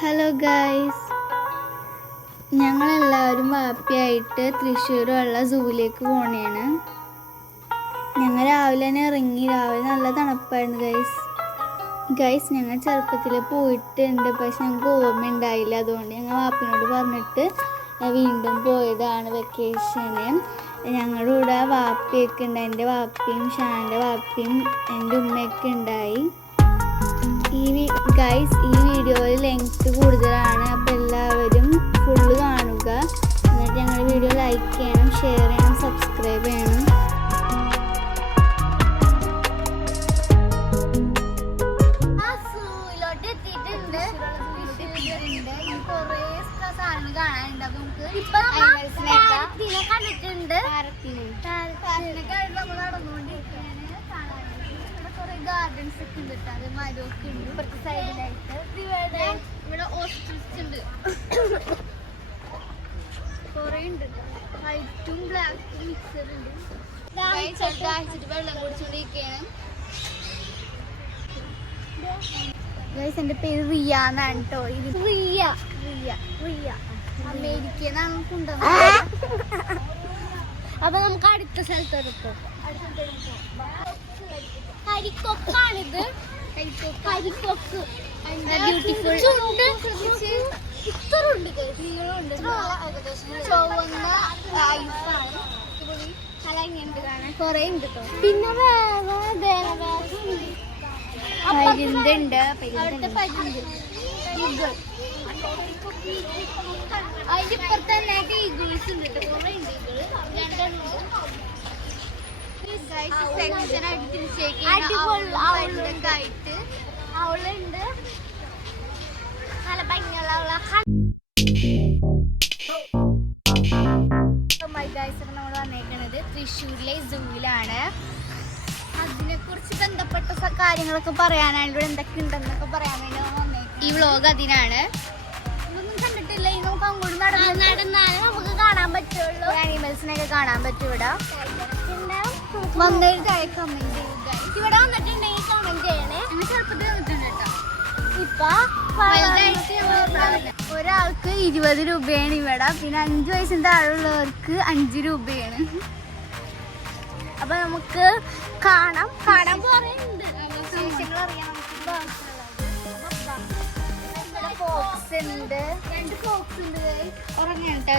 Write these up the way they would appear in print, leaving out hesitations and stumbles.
Hello guys, ഞങ്ങളെല്ലാവരും ഹാപ്പിയായിട്ട് തൃശ്ശൂരുള്ള സൂവിലേക്ക് പോകണേണ്. ഞങ്ങൾ രാവിലെ തന്നെ ഇറങ്ങി. രാവിലെ നല്ല തണുപ്പായിരുന്നു ഗൈസ്. ഞങ്ങൾ ചെറുപ്പത്തിൽ പോയിട്ടുണ്ട്, പക്ഷെ ഞങ്ങൾക്ക് ഓർമ്മ ഉണ്ടായില്ല. അതുകൊണ്ട് ഞങ്ങൾ വാപ്പിനോട് പറഞ്ഞിട്ട് വീണ്ടും പോയതാണ് വെക്കേഷന്. ഞങ്ങളുടെ കൂടെ വാപ്പിയൊക്കെ ഉണ്ട്. എൻ്റെ വാപ്പിയും ഷാൻ്റെ വാപ്പിയും എൻ്റെ ഉമ്മയൊക്കെ ഉണ്ടായി. ഈ വീഡിയോയിൽ ലെങ്ത് കൂടുതലാണ്, അപ്പോൾ എല്ലാവരും ഫുള്ള് കാണുക. എന്നിട്ട് ഞങ്ങളുടെ വീഡിയോ ലൈക്ക് ചെയ്യണം, ഷെയർ ചെയ്യണം, സബ്സ്ക്രൈബ് ചെയ്യണം. ഗാർഡൻസ് ഒക്കെ ഉണ്ട്, അത് മരമൊക്കെ ഉണ്ട്. ഇപ്പുറത്തെ സൈഡിലായിട്ട് ഇവിടെ ഓസ്ട്രിച്ച് ഉണ്ട്, കുറേ ഉണ്ട്. വൈറ്റും ബ്ലാക്കും മിക്സർ ഉണ്ട്. വെള്ളം കുടിച്ചോണ്ടിരിക്കുകയാണ്. എൻ്റെ പേര് റിയ എന്നാണ് കേട്ടോ. ഇത് റിയ അമേരിക്കയിൽ നിന്നാണ് കൊണ്ടുവന്നത്. അപ്പൊ നമുക്ക് അടുത്ത സ്ഥലത്തോട്ട് പോകാം. കരിക്കൊക്കാണിത്, കരിക്കൊക്ക്. ബ്യൂട്ടിഫുൾ ചുണ്ട് ഇത്തറുണ്ട്, ചുവന്ന ഐസാണ്. കലങ്ങുണ്ട് കാണാൻ, കൊറേ ഉണ്ട് കേട്ടോ. പിന്നെ പരുന്തുണ്ട്, അവിടുത്തെ പരുന്ത്. അതിന്റെ ഇപ്പുറത്ത് തന്നെ ഈഗിൾസ് ഉണ്ട് കേട്ടോ, കൊറേ ഉണ്ട് ഈഗിള്. സെക്ഷനായിട്ട് തിരിച്ചേക്കായിട്ട് അവളുണ്ട്. നല്ല ഭംഗിയുള്ള നമ്മൾ വന്നേക്കുന്നത് തൃശ്ശൂരിലെ സൂവിലാണ്. അതിനെക്കുറിച്ച് ബന്ധപ്പെട്ട കാര്യങ്ങളൊക്കെ പറയാനാണ്, ഇവിടെ എന്തൊക്കെ ഉണ്ടെന്നൊക്കെ പറയാൻ വേണ്ടി വന്നേക്കുന്നത്. ഈ വ്ളോഗ് അതിനാണ്. ഇതൊന്നും കണ്ടിട്ടില്ല, നമുക്ക് അങ്ങോട്ട് നടന്നാലും നമുക്ക് കാണാൻ പറ്റുള്ളൂ. ആനിമൽസിനെയൊക്കെ കാണാൻ പറ്റും. ഇവിടെ വന്നിട്ട് കമന്റ് ചെയ്യുക. ഇവിടെ വന്നിട്ടുണ്ടെങ്കിൽ കമന്റ് ചെയ്യണേ. ചെറുപ്പത്തിൽ വന്നിട്ടുണ്ട് കേട്ടോ. ഇപ്പൊ ഒരാൾക്ക് 20 രൂപയാണ് ഇവിടെ. പിന്നെ 5 വയസ്സിന് താഴെയുള്ളവർക്ക് 5 രൂപയാണ്. അപ്പൊ നമുക്ക് കാണാൻ പറയുന്നുണ്ട്. വിശേഷങ്ങൾ അറിയാൻ ഫോക്സ് ഉണ്ട്, 2 ഫോക്സ് ഉണ്ട്. ഉറങ്ങാട്ടോ,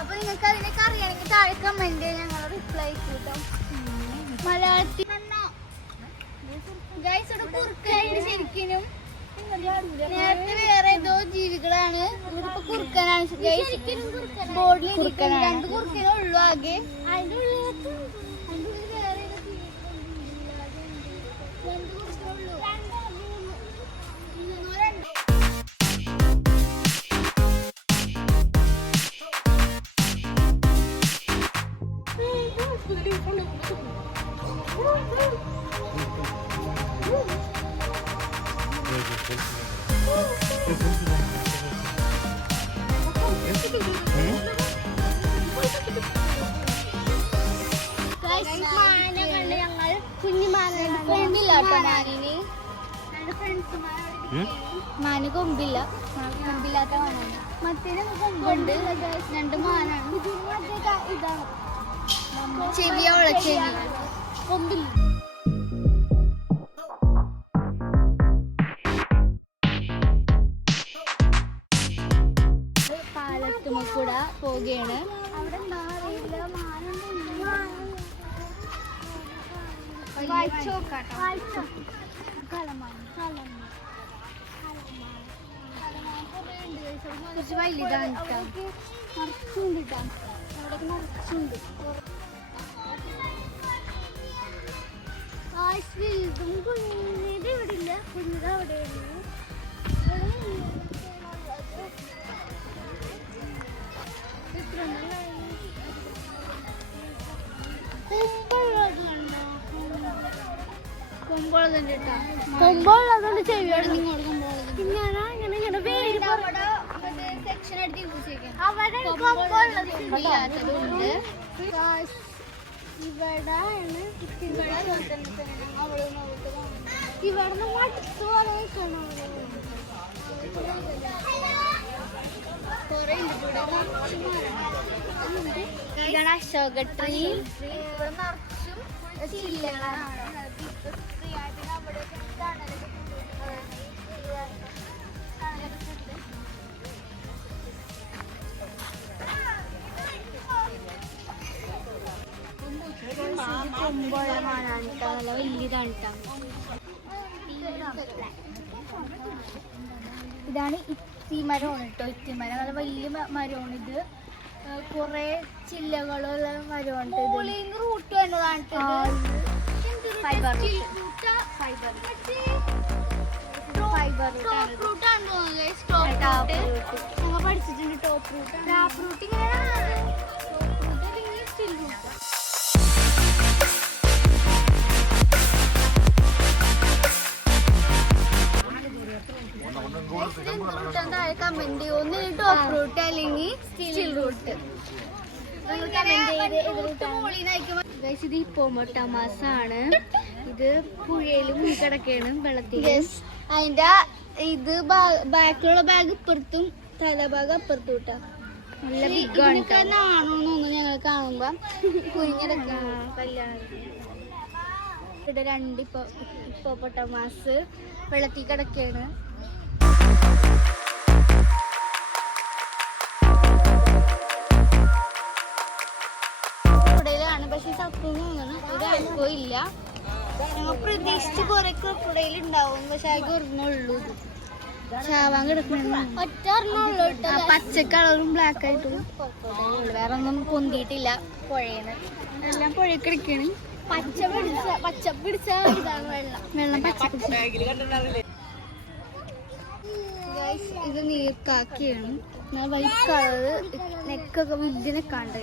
അപ്പൊ നിങ്ങൾക്ക് അതിനൊക്കെ അറിയാണെങ്കിൽ താഴെ കമന്റ് ഞങ്ങൾ റിപ്ലൈ ചെയ്തോ. മലയാളത്തിൽ ശരിക്കും നേരത്തെ വേറെ ഏതോ ജീവികളാണ്, ഇതിപ്പോ കുറുക്കനാണ്. ബോർഡിൽ 2 കുറുക്കനേ ഉള്ളു ആകെ. അതിന്റെ ഉള്ളിൽ വേറെ ഞങ്ങൾ മാന് കൊമ്പില്ല, കൊമ്പില്ലാത്ത മാനാണ്. മറ്റേന് കൊമ്പുണ്ട്, 2 മാനാണ്. ഇതാണ് ചെവിയോള ചെവി, കൊമ്പില്ല. പാലത്തുമ്മ കൂടെ പോവുകയാണ്. അവിടെ കുറച്ച് വലുതാണ് നിറച്ചുണ്ട് കേട്ടോ. അവിടെ നിറച്ചുണ്ട്. വലുതും കുഞ്ഞിത് ഇവിടെ ഇല്ല, കുഞ്ഞിത് അവിടെയാണ്. കൊമ്പോളതുണ്ട് കേട്ടോ. കൊമ്പോളതുകൊണ്ട് ചെവിയോടെ നിങ്ങൾ കൊമ്പോളത്. പിന്നെ ഇങ്ങനെ സെക്ഷൻ ഇല്ലാത്തതുണ്ട്. ഇതാണ് അശോക ട്രീ. ഇവിടെ നിറച്ചും ചില്ലകളാണ്. കൊമ്പുള്ള മാനാണ് കേട്ടോ, നല്ല വലിയതാണ് കേട്ടോ. ഇതാണ് ഇത്തിമരമാണ് കേട്ടോ. ഇത്തിമരം നല്ല വലിയ മരമാണ് ഇത്. കുറെ ചില്ലകളുള്ള മരമാണ്. റൂട്ട് വന്നതാണ് പഠിച്ചിട്ടുണ്ട്. ടോപ്പ് റൂട്ട് ടാപ്പ് റൂട്ട് ഇങ്ങനെയാണ്. കമന്റ് ചെയ്യും. ഒന്ന് ടോപ്പ് റൂട്ട് അല്ലെങ്കിൽ സ്റ്റീൽ റൂട്ട്. ഇത് ഹിപ്പോപ്പൊട്ടാമസാണ്. ഇത് പുഴയിൽ മുങ്ങി കിടക്കാണ് വെള്ളത്തിൽ. അതിന്റെ ഇത് ബാക്കിലുള്ള ബാഗ് ഇപ്പുറത്തും തലഭാഗം അപ്പുറത്തും ഇട്ടാ. നല്ല ബിഗാണ്. നാണോന്നൊന്നും ഞങ്ങൾ കാണുമ്പോ കുഞ്ഞിടക്കാണ് കല്യാണം. ഇവിടെ 2 ഹിപ്പോപ്പൊട്ടാമസ് വെള്ളത്തിൽ കിടക്കാണ്. പക്ഷെ ഇല്ല. ഞങ്ങൾ പ്രതീക്ഷിച്ച് കുറെ ക്രൊക്കഡൈൽ ഉണ്ടാവും. പക്ഷെ അത് ഒരെണ്ണുള്ളൂ. ചാവാൻ കിടക്കുന്ന പച്ച കളറും ബ്ലാക്ക് ആയിട്ടും. വേറെ ഒന്നും പൊന്തിയിട്ടില്ല. പുഴയാണ് എല്ലാം പുഴ കിടക്കാണ്. പച്ച പിടിച്ച ഇതാണ് വെള്ളം പച്ച. ഇത് നീർക്കാക്കിയാണ്. വൈറ്റ് കളറ് നെക്കൊക്കെ വലിയ നെക്കാണ്ട്.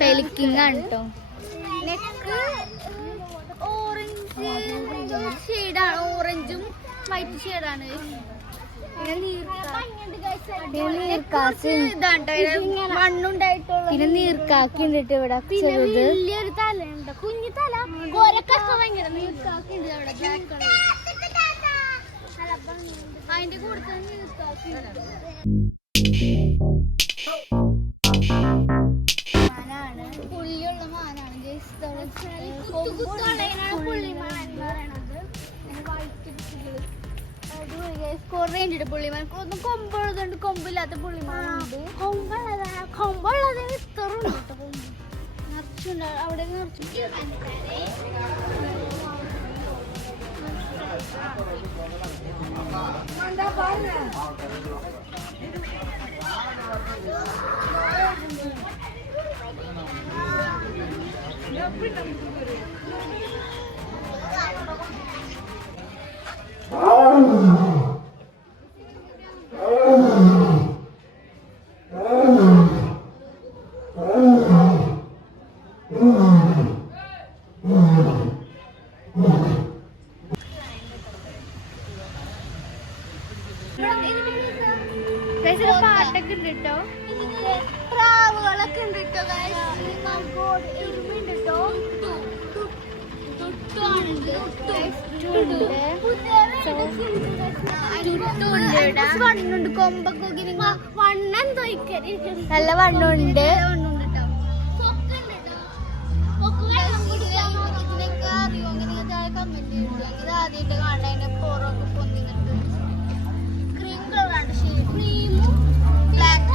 പെലിക്കിങ് ആണ് കേട്ടോ. നെക്ക് ഓറഞ്ച് ഷെയ്ഡാണ്. ഓറഞ്ചും വൈറ്റ് ഷെയ്ഡാണ്. പിന്നെ നീർക്കാക്കി ഉണ്ട് ഇവിടെ. വലിയൊരു തലയുണ്ട്. കുഞ്ഞു തല. ഗോരക്കൊക്കെ ഭയങ്കര നീർക്കാക്കി ഉണ്ട് അവിടെ. Black colour. അതിന്റെ കൂടെ തന്നെ നീർക്കാക്കി ഉണ്ട്. മാനാണ്. പുള്ളിയുള്ള മാനാണ്. കൊറേ ഉണ്ട് പുള്ളിമാൻ. ഒന്നും കൊമ്പുള്ളതുണ്ട്, കൊമ്പില്ലാത്ത പുള്ളിമാനുണ്ട്. കൊമ്പുള്ളതിന് ഇത്ര നിറച്ചുണ്ട്. അവിടെ നിറച്ചു. പാട്ടൊക്കെ ഉണ്ട് കേട്ടോ. പ്രാവുകളൊക്കെ ഉണ്ട് കേട്ടോ. വണ്ണുണ്ട്. കൊമ്പൊക്കെ വണ്ണം നല്ല വണ്ണുണ്ട്. ഇതിനൊക്കെ അറിയോ? കമന്റ് ചെയ്യുക. ഇത് ആദ്യമായിട്ട് കാണാൻ പുറമൊക്കെ പൊന്നിട്ട് ക്രീം കളറാണ്. ക്രീമും ബ്ലാക്ക്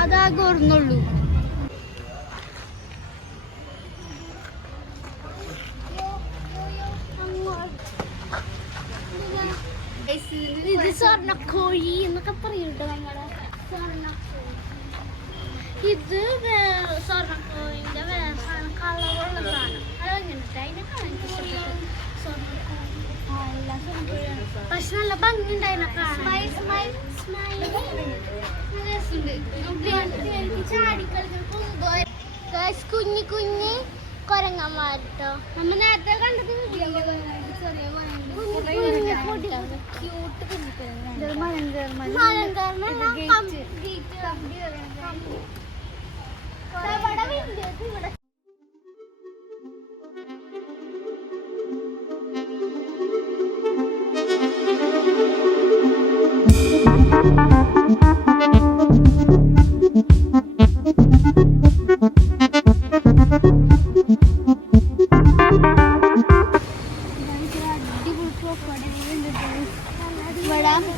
അതാകെ ഓർന്നുള്ളൂ. ഇത് സ്വർണ്ണക്കോഴി എന്നൊക്കെ പറയുന്നുണ്ട് നമ്മളെ. ഇത് സ്വർണ്ണക്കോഴിന്റെ വേറെ കളറുള്ള സാധനം. അതെങ്ങനെ അതിനെ കാണാൻ ഭംഗിയുണ്ടായിരുന്നു. കുഞ്ഞു കുഞ്ഞ് കൊരങ്ങന്മാട്ടോ നമ്മ നേരത്തെ കണ്ടത്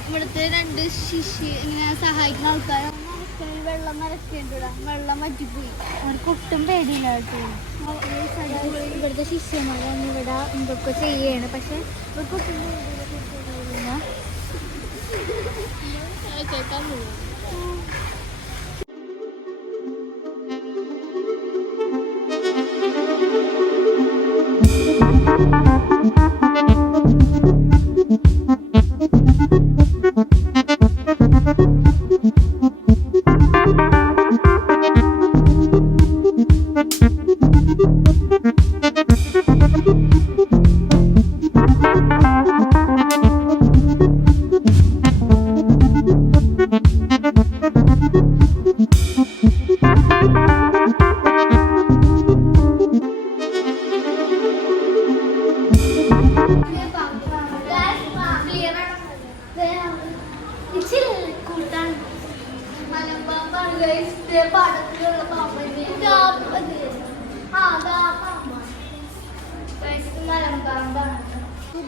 ഇവിടുത്തെ 2 ശിശി ഇങ്ങനെ സഹായിക്കുന്ന ആൾക്കാർ വെള്ളം നിറച്ചിട്ടുള്ള വെള്ളം വറ്റിപ്പോയി. അവർക്ക് ഒട്ടും പേടിയില്ല കേട്ടോ. ഇവിടുത്തെ ശിഷ്യന്മാരാണ് ഇവിടെ എന്തൊക്കെ ചെയ്യാണ്. പക്ഷെ ഇവർക്ക് ഒട്ടും പേടിയില്ല. കേൾക്കാൻ പോകും.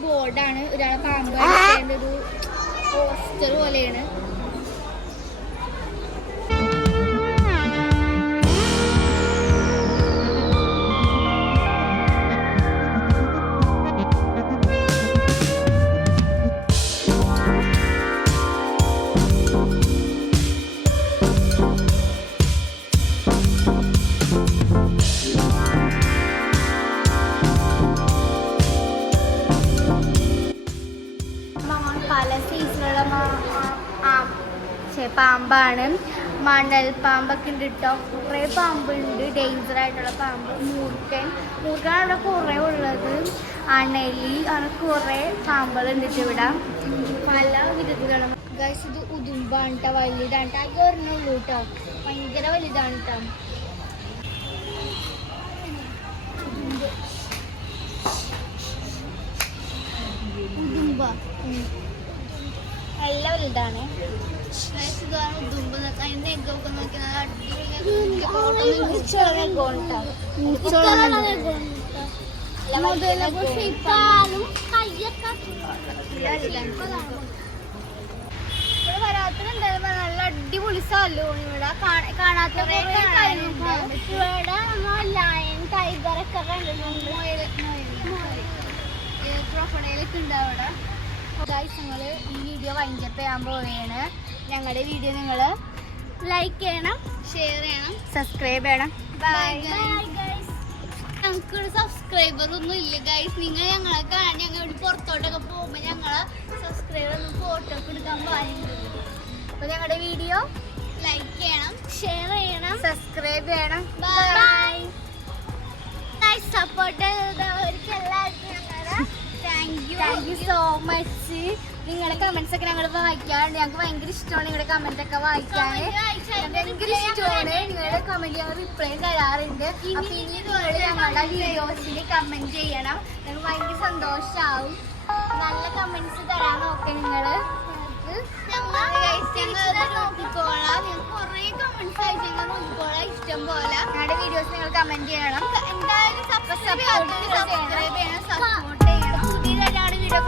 ബോർഡാണ് ഒരാളെ പാമ്പ് ഒരു പോസ്റ്റർ പോലെയാണ്. പല സൈസിലുള്ള പാമ്പാണ്. മണൽ പാമ്പൊക്കെ ഉണ്ട് കേട്ടോ. കുറേ പാമ്പുണ്ട്, ഡേഞ്ചർ ആയിട്ടുള്ള പാമ്പ്. മൂർക്കനാണ് ഇവിടെ കുറേ ഉള്ളത്. അണലി അങ്ങനെ കുറേ പാമ്പുകളുണ്ട് ഇവിടെ. പല വിധത്തിലുള്ള ഗൈസ്. ഇത് ഉടുമ്പാണ് കേട്ടോ. വലുതാണ്. ആകെ ഒരെണ്ണുള്ളൂ കേട്ടോ. ഭയങ്കര വലുതാണ് കേട്ടോ. ഉടുമ്പ നല്ല വലുതാണ്. വരാത്തുണ്ടായിരുന്നു. നല്ല അടിപൊളി സ്ഥലവും ഇവിടെ. കാണാത്ത ഇവിടെ ലയൺ ടൈഗറൊക്കെ കണ്ടിട്ടുണ്ട്. ക്രോക്കഡൈലൊക്കെ ഉണ്ട് അവിടെ. ഗൈസ്, ഞങ്ങൾ ഈ വീഡിയോ വൈൻഡപ്പ് ചെയ്യാൻ പോവുകയാണ്. ഞങ്ങളുടെ വീഡിയോ നിങ്ങൾ ലൈക്ക് ചെയ്യണം, ഷെയർ ചെയ്യണം, സബ്സ്ക്രൈബ് ചെയ്യണം. Bye guys. ഞങ്ങൾക്കൊരു സബ്സ്ക്രൈബർ ഒന്നും ഇല്ല ഗൈസ്. നിങ്ങൾ ഞങ്ങളെ കാണാൻ ഞങ്ങൾ ഇവിടെ പുറത്തോട്ടൊക്കെ പോകുമ്പോൾ ഞങ്ങളെ സബ്സ്ക്രൈബർ ഒന്ന് ഫോട്ടോ ഒക്കെ എടുക്കാൻ പാടില്ല. അപ്പോൾ ഞങ്ങളുടെ വീഡിയോ ലൈക്ക് ചെയ്യണം, ഷെയർ ചെയ്യണം, സബ്സ്ക്രൈബ് ചെയ്യണം. ബൈ. സപ്പോർട്ട് ചെയ്തവർക്ക് എല്ലാവർക്കും ഞങ്ങളുടെ താങ്ക് യു സോ മച്ച്. നിങ്ങളുടെ കമന്റ്സ് ഒക്കെ ഞങ്ങൾ വായിക്കാറുണ്ട്. ഞങ്ങൾക്ക് ഭയങ്കര ഇഷ്ടമാണ് നിങ്ങളുടെ കമന്റ് ഒക്കെ വായിക്കാൻ. ഭയങ്കര ഇഷ്ടമാണ് നിങ്ങളുടെ കമന്റ്. ഞങ്ങൾ റിപ്ലൈ തരാറുണ്ട്. അപ്പൊ ഇനി നിങ്ങൾ ഞങ്ങളുടെ വീഡിയോസിന് കമന്റ് ചെയ്യണം. ഞങ്ങൾക്ക് ഭയങ്കര സന്തോഷമാവും. നല്ല കമന്റ്സ് തരാൻ നോക്കാം നിങ്ങൾ. നോക്കിക്കോളാം. കുറേ കമന്റ്സ് ആയിട്ട് ഞങ്ങൾ നോക്കിക്കോളാം. ഇഷ്ടം പോലെ ഞങ്ങളുടെ വീഡിയോസ് നിങ്ങൾ കമന്റ് ചെയ്യണം. എന്തായാലും സബ്സ്ക്രൈബ് ചെയ്യണം, സപ്പോർട്ട് ചെയ്യണം. പുതിയതായിട്ടാണ് വീഡിയോ